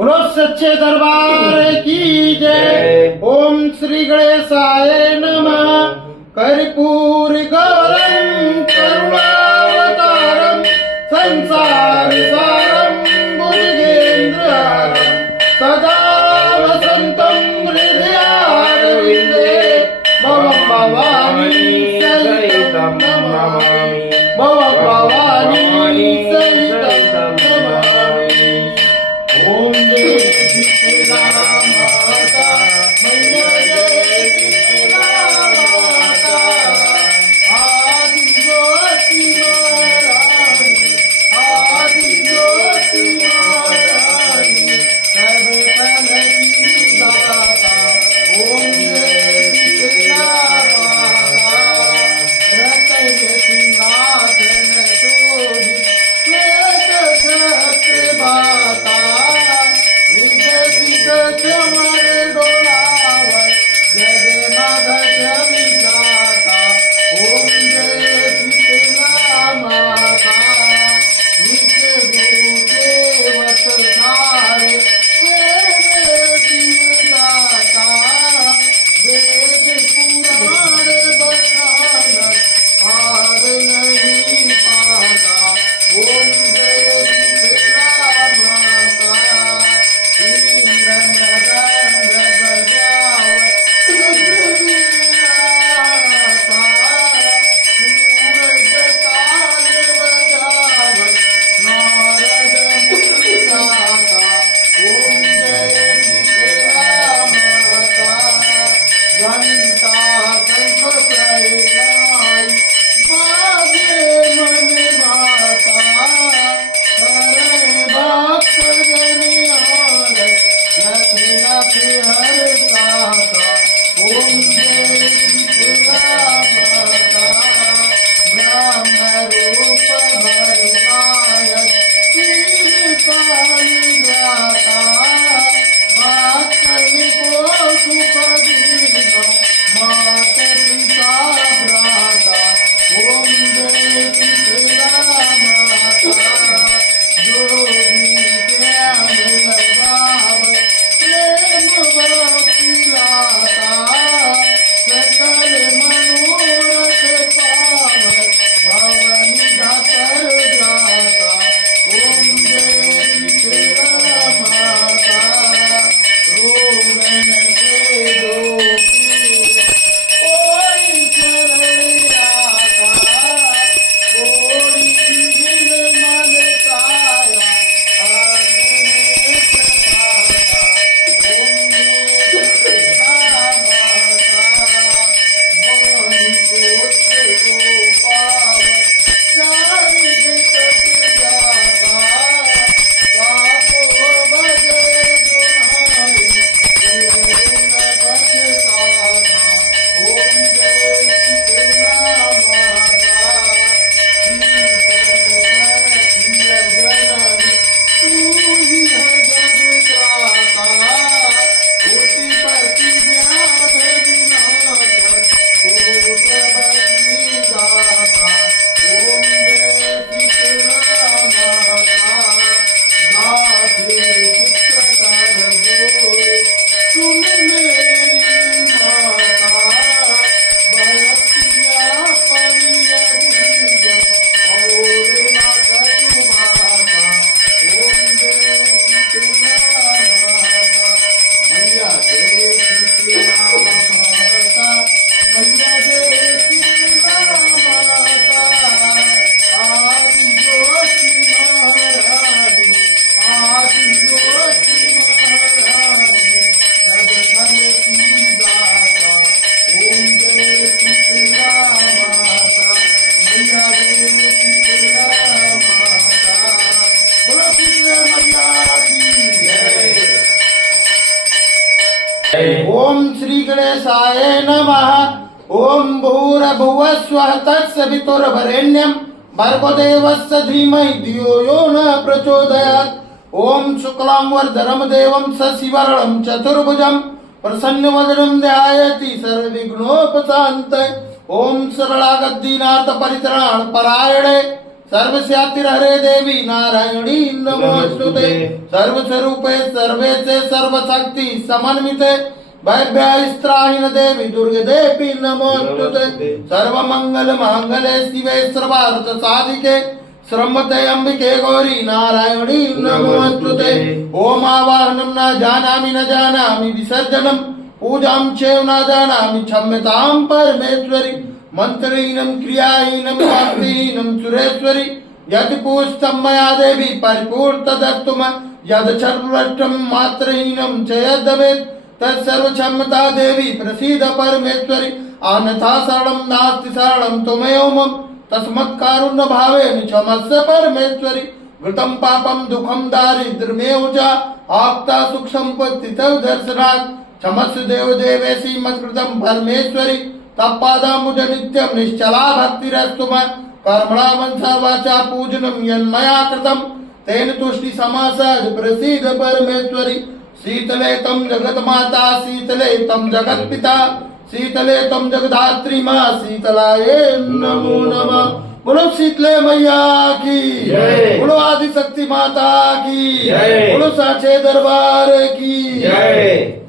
बोलो सच्चे दरबार की जय। ओम श्री गणेशाय नमः। कर्पूर गौरम करुणावतारम संसार सारम भुजगेन्द्रहारम सदा वसंतम हृदयारविंदे भवं भवानी सहितं नमामि। भवं भवानी सहितं नमामि। ओम जय शीतला माता मैया जय शीतला माता। आदि ज्योति महारानी आदि ज्योति महारानी सब फल की दाता। ओम जय शीतला माता। रतन सिंहासन शोभित श्वेत छत्र भाता। चमर डोलावर जगन्नाथ विधाता। ओम जय शीतला माता। विष्णु देवत सारे प्रेम शिवदाता। वेद पुराण बखान हार नहीं पाता। ओम जय शीतला माता। ओम श्री गणेशाय नमः। ओम भूर्भुवः स्वः तत्सवितुर्वरेण्यं भर्गो देवस्य धीमहि धियो यो न प्रचोदयात्। ओम शुक्लांबरधरं देवं शशिवर्णं चतुर्भुजं प्रसन्नवदनं ध्यायति सर्वविघ्नोपशान्तये। ओम सरलागत दीनार्थ परित्राण परायणे सर्वस्यातिर्हरे देवी नारायणी नमोस्तुते सर्वस्वरूपे सर्वेचे सर्वशक्ती समन्विते भयभ्यस्त्राहीन देवी दुर्गे देवी नमोस्तुते सर्वमंगल मांगल्ये शिवे सर्वार्थ साधिके श्रमते अंबिके गौरी नारायणी नमोस्तुते ओम आवाहनं न जानामि विसर्जनं पूजां चैव न जानामि क्षम्यतां परमेश्वरी मंत्रहीनं क्रियाहीनं भक्तिहीनं सुरेश्वरी यदि पूजितं मया देवी परिपूर्ण तदस्तु यद सर्वभ्रष्टं मात्रहीनं च यद्भवेत् तत्सर्व क्षमता देवी प्रसीद परमेश्वरी अन्यथा शरणं नास्ति शरणं त्वमेव मम तस्मत्कारुण्य भावेन क्षमस्व परमेश्वरी कृतं पापं दुःखं दारिद्र्यमेव च आप्ता सुख संपत्ति तव दर्शनात् क्षमस्व देव देवेशी मत्कृतं परमेश्वरी तत्पादाम्बुज नित्यं निश्चला भक्तिरस्तु कर्मणा मनसा वाचा पूजनं यन्मया कृतं तेन तुष्टि समासाद प्रसीद परमेश्वरी शीतले तम जगत माता शीतले तम जगत पिता शीतले तम जगधात्री माँ शीतलाये नमो नमः। बोलो शीतले मैया की जय। बोलो आदि शक्ति माता की जय। बोलो साचे दरबार की जय।